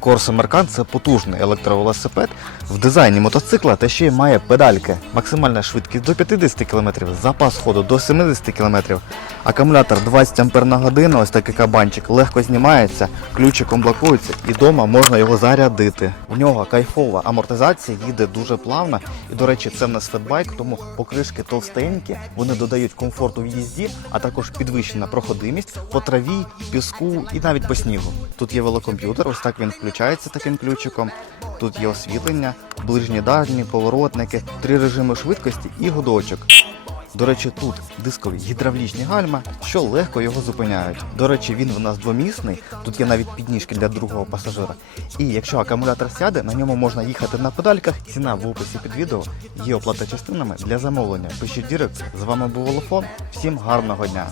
Corsa Mercant це потужний електровелосипед в дизайні мотоцикла та ще й має педальки. Максимальна швидкість до 50 км, запас ходу до 70 км, акумулятор 20 Ампер на годину, ось такий кабанчик, легко знімається, ключиком блокується і вдома можна його зарядити. У нього кайфова амортизація, їде дуже плавно. І, до речі, це в нас фетбайк, тому покришки товстенькі, вони додають комфорту в їзді, а також підвищена проходимість по траві, піску і навіть по снігу. Тут є велокомп'ютер, ось так він включається таким ключиком. Тут є освітлення, ближні дальні, поворотники, три режими швидкості і гудочок. До речі, тут дискові гідравлічні гальма, що легко його зупиняють. До речі, він в нас двомісний, тут є навіть підніжки для другого пасажира. І якщо акумулятор сяде, на ньому можна їхати на педальках. Ціна в описі під відео. Є оплата частинами для замовлення. Пишіть дірект. З вами був Волофон. Всім гарного дня.